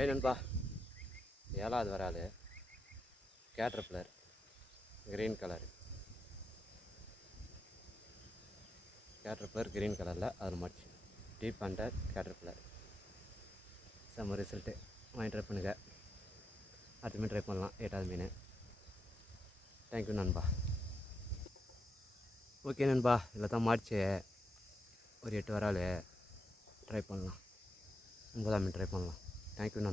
High நண்பா, 7வது வராது caterpillar green colour. Caterpillar green கலரில் அதில் மாச்சு டீப் அண்டர் கேட்டர்பில்லர். செம்ம ரிசல்ட்டு. வாங்கி ட்ரை பண்ணுங்கள். அடுத்த மீன் ட்ரை பண்ணலாம். 8வது மீன். தேங்க்யூ நண்பா. ஓகே நண்பா, இதில் தான் மாடிச்சு ஒரு 8 வரால் ட்ரை பண்ணலாம். 9ஆம் மீன் ட்ரை பண்ணலாம். தேங்க்யூ நண்பா.